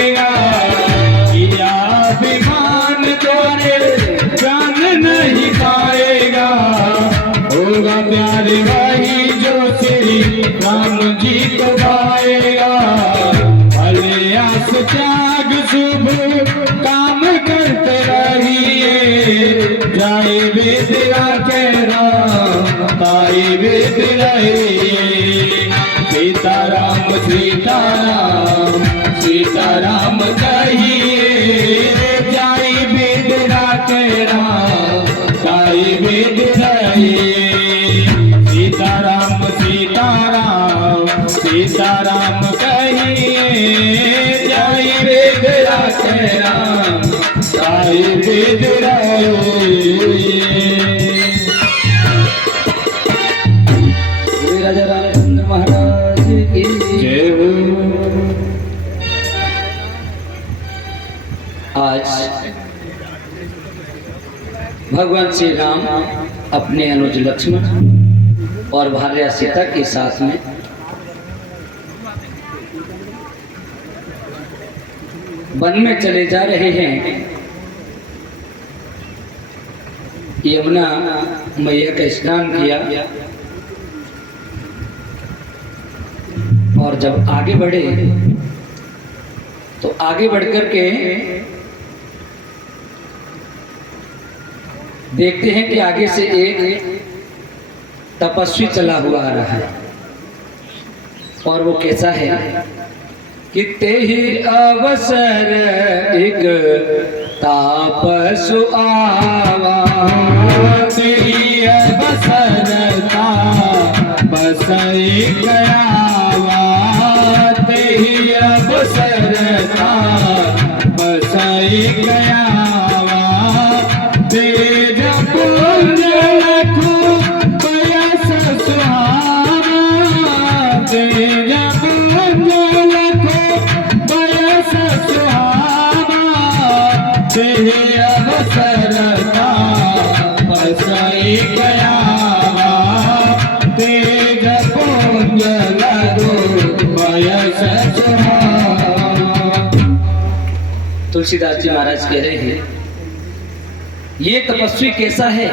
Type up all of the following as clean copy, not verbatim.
जाएगा। किया अभिमान तोरे जान नहीं पाएगा। होगा प्यार वही जो श्री राम जी को पाएगा। भले आस त्याग शुभ काम करते रहिए। जाए वेद राखे राम ताई वेद रहिए। सीताराम सीताराम सीताराम कहिए। जाई वेद राखे राम ताई वेद रहिए। सीताराम सीताराम सीताराम कहिए। जाई वेद राखे राम ताई वेद रहिए। राजा रामचंद्र महाराज की जय हो। आज भगवान श्री राम अपने अनुज लक्ष्मण और भार्या सीता के साथ में वन में चले जा रहे हैं। यमुना मैया का स्नान किया और जब आगे बढ़े तो आगे बढ़कर के देखते हैं कि आगे से एक तपस्वी चला हुआ आ रहा है। और वो कैसा है कि ते ही अवसर एक तापसु आवा। ते ही अवसर तापस एक आवा। ते ही अवसर तापस एक आवा। तेज पुंज लखो बयस सुहावा। तेज पुंज लखो बयस सुहावा। ते ही अवसर तापस एक आवा। तेज पुंज लखो बयस सुहावा। तुलसीदास जी महाराज कह रहे हैं ये तपस्वी कैसा है।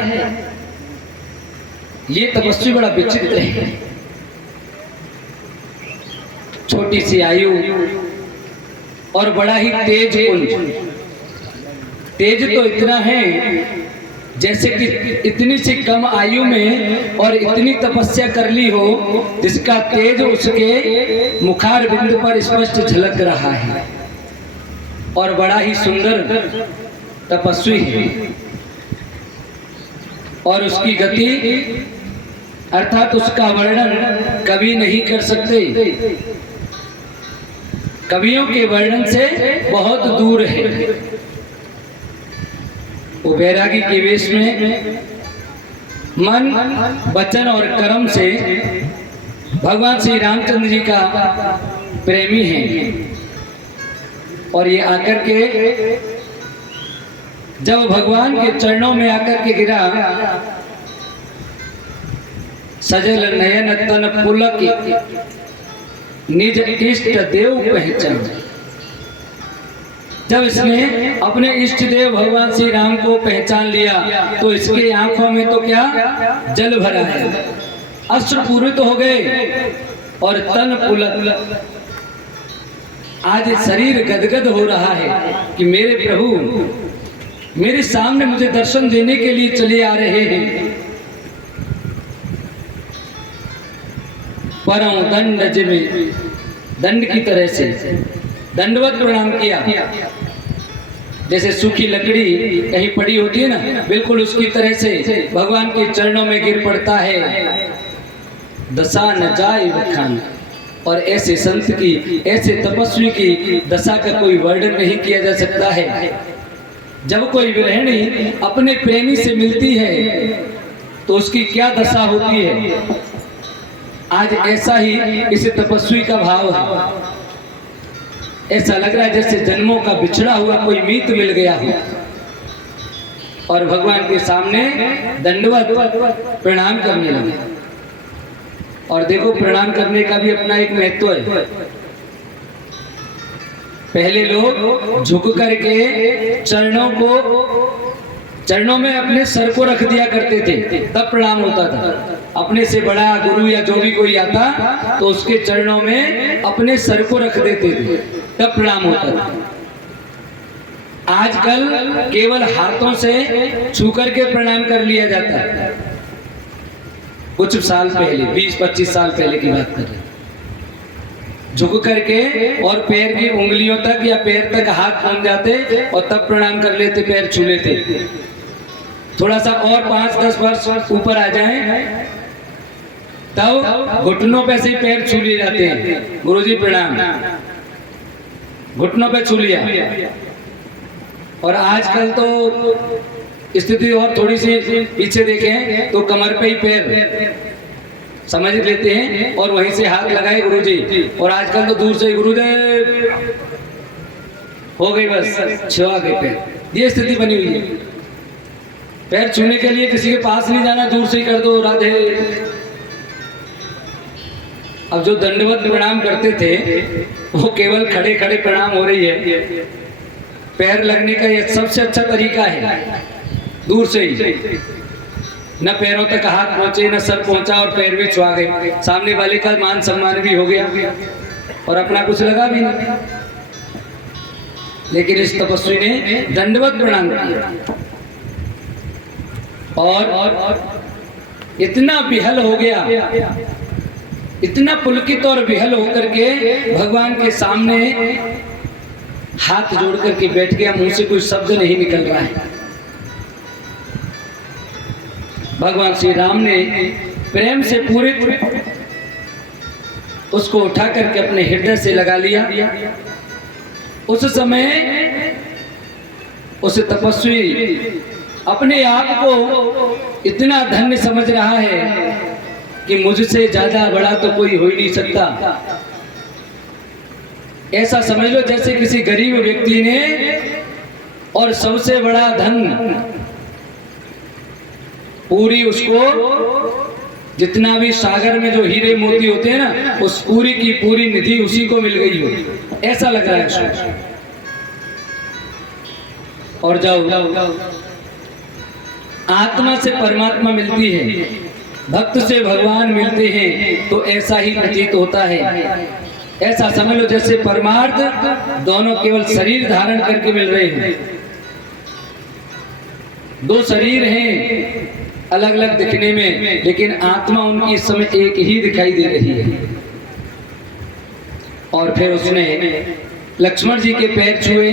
ये तपस्वी बड़ा विचित्र है। छोटी सी आयु और बड़ा ही तेज पुंज। तेज तो इतना है जैसे कि इतनी सी कम आयु में और इतनी तपस्या कर ली हो जिसका तेज उसके मुखार बिंदु पर स्पष्ट झलक रहा है। और बड़ा ही सुंदर तपस्वी है। और उसकी गति अर्थात उसका वर्णन कवि नहीं कर सकते। कवियों के वर्णन से बहुत दूर है। वो बैरागी के वेश में मन वचन और कर्म से भगवान श्री रामचंद्र जी का प्रेमी है। और ये आकर के जब भगवान के चरणों में आकर के गिरा। सजल नयन तन पुलक निज इष्ट देव पहचान। जब इसने अपने इष्ट देव भगवान श्री राम को पहचान लिया तो इसके आंखों में तो क्या जल भरा है। अश्रु पूरित हो गए और तन पुलक। आज शरीर गदगद हो रहा है कि मेरे प्रभु मेरे सामने मुझे दर्शन देने के लिए चले आ रहे हैं। परम दंड जिमे दंड की तरह से दंडवत प्रणाम किया। जैसे सूखी लकड़ी कहीं पड़ी होती है ना, बिल्कुल उसकी तरह से भगवान के चरणों में गिर पड़ता है। दशा न जाए बखान। और ऐसे संत की, ऐसे तपस्वी की दशा का कोई वर्णन नहीं किया जा सकता है। जब कोई विरहिणी अपने प्रेमी से मिलती है तो उसकी क्या दशा होती है। आज ऐसा ही इस तपस्वी का भाव है। ऐसा लग रहा है जैसे जन्मों का बिछड़ा हुआ कोई मीत मिल गया हो और भगवान के सामने दंडवत प्रणाम करने लगे। और देखो, प्रणाम करने का भी अपना एक महत्व है। पहले लोग झुक करके चरणों में अपने सर को रख दिया करते थे, तब प्रणाम होता था। अपने से बड़ा गुरु या जो भी कोई आता तो उसके चरणों में अपने सर को रख देते थे, तब प्रणाम होता था। आजकल केवल हाथों से छू करके प्रणाम कर लिया जाता है। कुछ साल पहले, 20-25 साल पहले की बात कर रहे हैं, झुक करके और पैर की उंगलियों तक या पैर तक हाथ पहुंच जाते और तब प्रणाम कर लेते, पैर छू लेते। थोड़ा सा और 5-10 वर्ष ऊपर आ जाएं तब घुटनों पे से पैर छू लिए जाते हैं। गुरुजी प्रणाम, घुटनों पे छू लिया। और आजकल तो स्थिति और थोड़ी सी पीछे देखें तो कमर पे ही पैर समझ लेते हैं और वहीं से हाथ लगाए गुरुजी। और आजकल तो दूर से ही गुरुदेव हो गई, बस छुआ गए पैर। ये स्थिति बनी हुई है। पैर छूने के लिए किसी के पास नहीं जाना, दूर से ही कर दो राधे। अब जो दंडवत प्रणाम करते थे वो केवल खड़े खड़े प्रणाम हो रही है। पैर लगने का ये सबसे अच्छा तरीका है, दूर से ही, न पैरों तक हाथ पहुंचे न सर पहुंचा और पैर भी छुआ गए। सामने वाले का मान सम्मान भी हो गया और अपना कुछ लगा भी नहीं। लेकिन इस तपस्वी ने दंडवत प्रणाम किया और इतना विहल हो गया, इतना पुलकित और विहल होकर के भगवान के सामने हाथ जोड़ करके बैठ गया। मुंह से कोई शब्द नहीं निकल रहा है। भगवान श्री राम ने प्रेम से पूरित उसको उठा करके अपने हृदय से लगा लिया। उस समय उस तपस्वी अपने आप को इतना धन्य समझ रहा है कि मुझसे ज्यादा बड़ा तो कोई हो ही नहीं सकता। ऐसा समझ लो जैसे किसी गरीब व्यक्ति ने और सबसे बड़ा धन, पूरी उसको जितना भी सागर में जो हीरे मोती होते हैं ना, उस पूरी की पूरी निधि उसी को मिल गई हो, ऐसा लग रहा है उसको। और जाओ आत्मा से परमात्मा मिलती है, भक्त से भगवान मिलते हैं, तो ऐसा ही प्रतीत होता है। ऐसा समझ लो जैसे परमार्थ दोनों केवल शरीर धारण करके मिल रहे हैं। दो शरीर हैं अलग अलग दिखने में, लेकिन आत्मा उनकी इस समय एक ही दिखाई दे रही है। और फिर उसने लक्ष्मण जी के पैर छुए